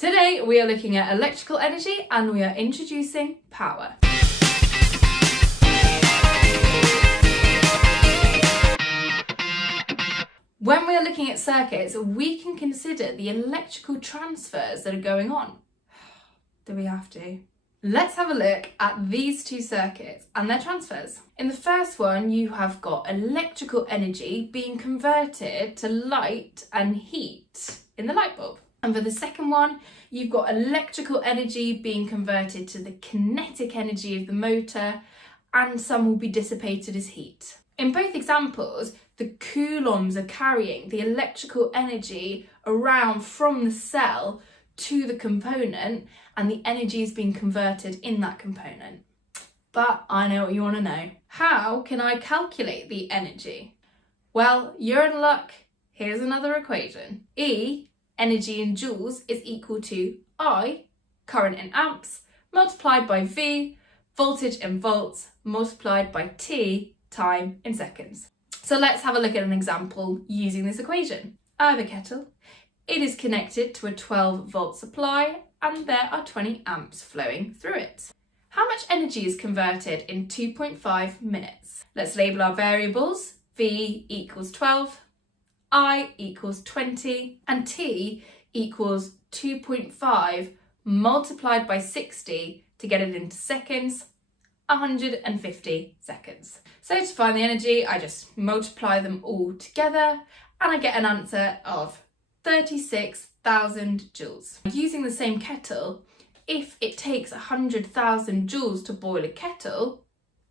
Today we are looking at electrical energy and we are introducing power. When we are looking at circuits, we can consider the electrical transfers that are going on. Do we have to? Let's have a look at these two circuits and their transfers. In the first one, you have got electrical energy being converted to light and heat in the light bulb. And for the second one, you've got electrical energy being converted to the kinetic energy of the motor, and some will be dissipated as heat. In both examples, the coulombs are carrying the electrical energy around from the cell to the component, and the energy is being converted in that component. But I know what you want to know. How can I calculate the energy? Well, you're in luck. Here's another equation. E, energy in joules, is equal to I, current in amps, multiplied by V, voltage in volts, multiplied by T, time in seconds. So let's have a look at an example using this equation. I have a kettle. It is connected to a 12-volt supply and there are 20 amps flowing through it. How much energy is converted in 2.5 minutes? Let's label our variables. V equals 12, I equals 20, and T equals 2.5 multiplied by 60 to get it into seconds, 150 seconds. So to find the energy, I just multiply them all together and I get an answer of 36,000 joules. Using the same kettle, if it takes 100,000 joules to boil a kettle,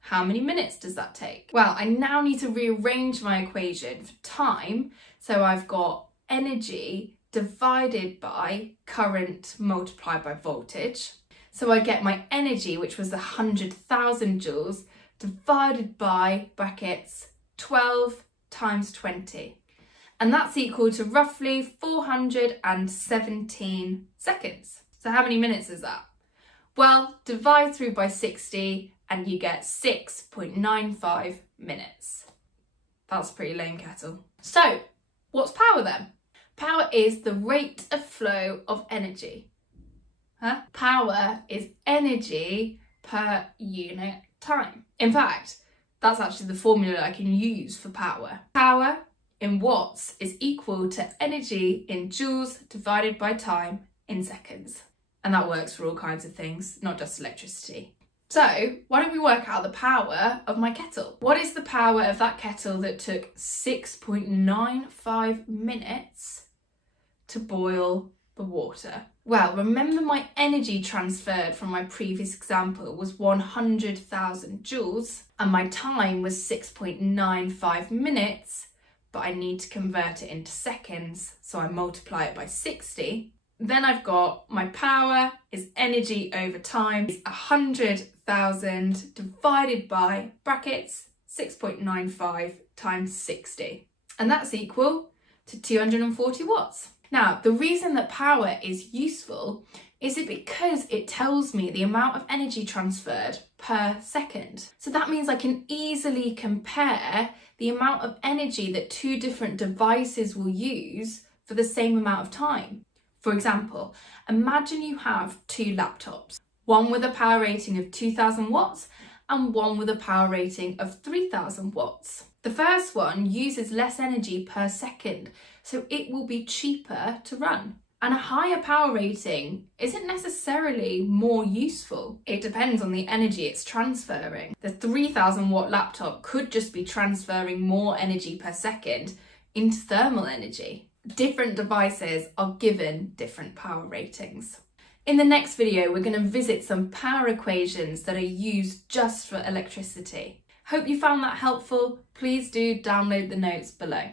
how many minutes does that take? Well, I now need to rearrange my equation for time. So I've got energy divided by current multiplied by voltage. So I get my energy, which was 100,000 joules, divided by brackets 12 times 20. And that's equal to roughly 417 seconds. So how many minutes is that? Well, divide through by 60 and you get 6.95 minutes. That's a pretty lame kettle. So, what's power then? Power is the rate of flow of energy. Power is energy per unit time. In fact, that's actually the formula I can use for power. Power in watts is equal to energy in joules divided by time in seconds. And that works for all kinds of things, not just electricity. So why don't we work out the power of my kettle? What is the power of that kettle that took 6.95 minutes to boil the water? Well, remember my energy transferred from my previous example was 100,000 joules and my time was 6.95 minutes, but I need to convert it into seconds, so I multiply it by 60. Then I've got my power is energy over time is 100,000 divided by brackets 6.95 times 60. And that's equal to 240 watts. Now, the reason that power is useful is because it tells me the amount of energy transferred per second. So that means I can easily compare the amount of energy that two different devices will use for the same amount of time. For example, imagine you have two laptops, one with a power rating of 2,000 watts and one with a power rating of 3,000 watts. The first one uses less energy per second, so it will be cheaper to run. And a higher power rating isn't necessarily more useful. It depends on the energy it's transferring. The 3,000 watt laptop could just be transferring more energy per second into thermal energy. Different devices are given different power ratings. In the next video, we're going to visit some power equations that are used just for electricity. Hope you found that helpful. Please do download the notes below.